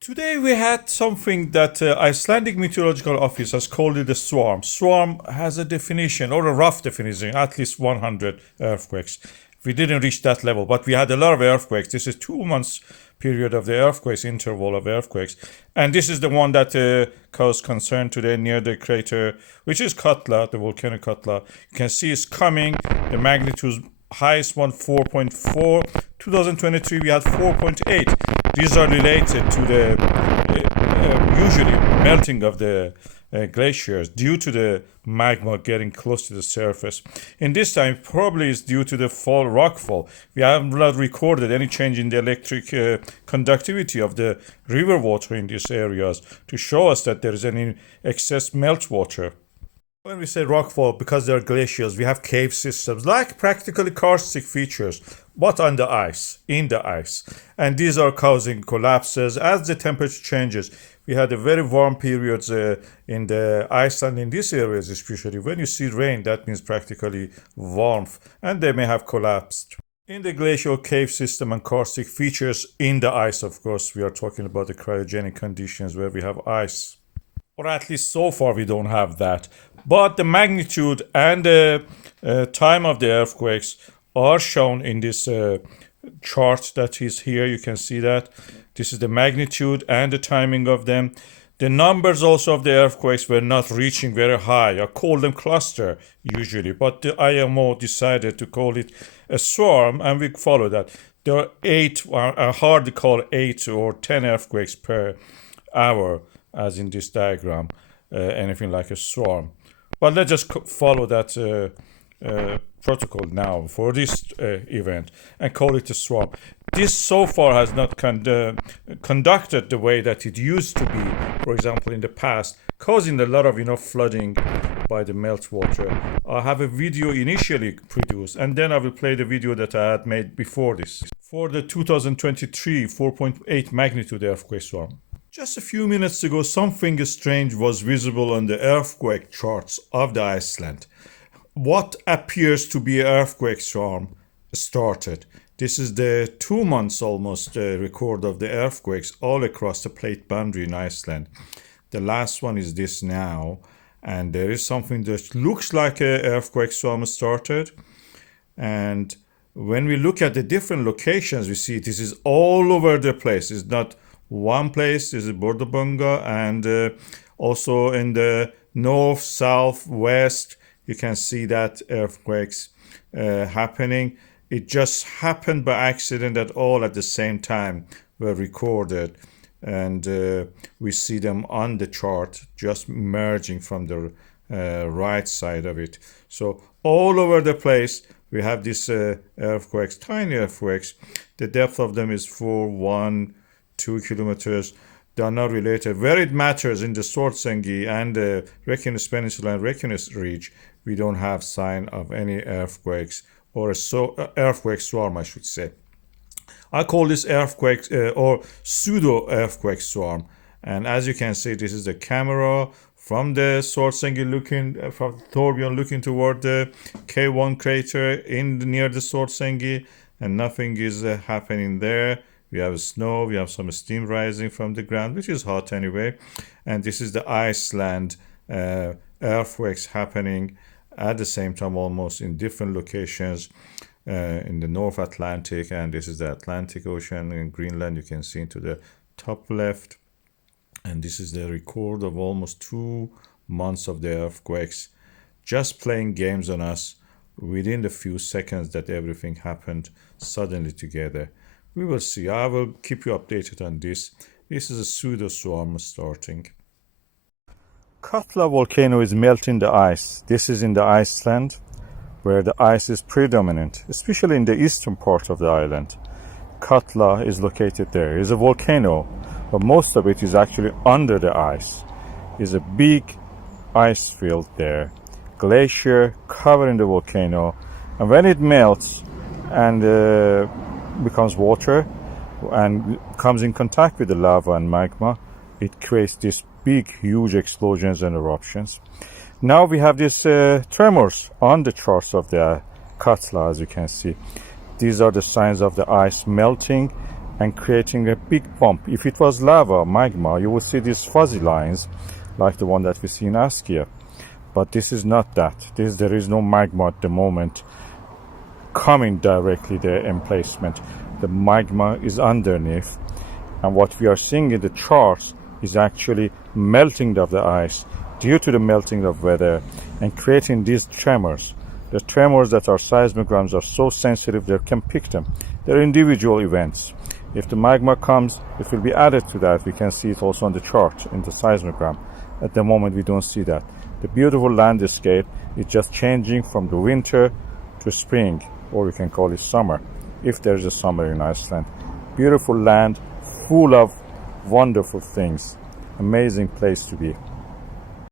Today we had something that Icelandic Meteorological Office has called it a swarm. Swarm has a definition or a rough definition, at least 100 earthquakes. We didn't reach that level, but we had a lot of earthquakes. This is 2 months period of the earthquakes, interval of earthquakes. And this is the one that caused concern today near the crater, which is Katla, the volcano Katla. You can see it's coming. The magnitude highest one 4.4. 2023 we had 4.8. These are related to the usually melting of the glaciers due to the magma getting close to the surface. In this time, probably is due to the rock fall. We have not recorded any change in the electric conductivity of the river water in these areas to show us that there is any excess meltwater. When we say rockfall, because there are glaciers, we have cave systems like practically karstic features, but on the ice, in the ice. And these are causing collapses as the temperature changes. We had a very warm periods in the Iceland, in these areas especially. When you see rain, that means practically warmth, and they may have collapsed. In the glacial cave system and karstic features in the ice, of course, we are talking about the cryogenic conditions where we have ice. Or at least so far we don't have that. But the magnitude and the time of the earthquakes are shown in this chart that is here. You can see that. This is the magnitude and the timing of them. The numbers also of the earthquakes were not reaching very high. I call them cluster usually, but the IMO decided to call it a swarm, and we follow that. There are hard to call 8 or 10 earthquakes per hour, as in this diagram, anything like a swarm. But let's just follow that protocol now for this event and call it a swarm. This so far has not conducted the way that it used to be, for example, in the past, causing a lot of flooding by the meltwater. I have a video initially produced, and then I will play the video that I had made before this for the 2023 4.8 magnitude earthquake swarm. Just a few minutes ago, something strange was visible on the earthquake charts of the Iceland. What appears to be an earthquake swarm started. This is the 2 months almost record of the earthquakes all across the plate boundary in Iceland. The last one is this now, and there is something that looks like an earthquake swarm started. And when we look at the different locations, we see this is all over the place. It's not one place. This is Bordabunga, and also in the north, south, west, you can see that earthquakes happening. It just happened by accident that all at the same time were recorded, and we see them on the chart just merging from the right side of it. So all over the place we have these earthquakes, tiny earthquakes. The depth of them is 2 kilometers. They are not related. Where it matters in the Svartsengi and the Reykjanes Peninsula and Reykjanes Ridge, we don't have sign of any earthquakes or earthquake swarm, I should say. I call this earthquake or pseudo-earthquake swarm. And as you can see, this is the camera from the Svartsengi from Torbjörn looking toward the K1 crater near the Svartsengi, and nothing is happening there. We have snow, we have some steam rising from the ground, which is hot anyway. And this is the Iceland earthquakes happening at the same time, almost in different locations in the North Atlantic. And this is the Atlantic Ocean in Greenland. You can see into the top left. And this is the record of almost 2 months of the earthquakes, just playing games on us within the few seconds that everything happened suddenly together. We will see. I will keep you updated on this. This is a pseudo swarm starting. Katla volcano is melting the ice. This is in the Iceland, where the ice is predominant, especially in the eastern part of the island. Katla is located there. It's a volcano, but most of it is actually under the ice. It's a big ice field there. Glacier covering the volcano, and when it melts and becomes water and comes in contact with the lava and magma, it creates these big, huge explosions and eruptions. Now we have these tremors on the charts of the Katla, as you can see. These are the signs of the ice melting and creating a big bump. If it was lava, magma, you would see these fuzzy lines like the one that we see in Askia. But this is not that. There is no magma at the moment coming directly there in placement. The magma is underneath, and what we are seeing in the charts is actually melting of the ice due to the melting of weather and creating these tremors. The tremors that our seismograms are so sensitive they can pick them. They're individual events. If the magma comes, it will be added to that. We can see it also on the chart in the seismogram. At the moment we don't see that. The beautiful landscape is just changing from the winter to spring, or we can call it summer, if there's a summer in Iceland. Beautiful land, full of wonderful things. Amazing place to be.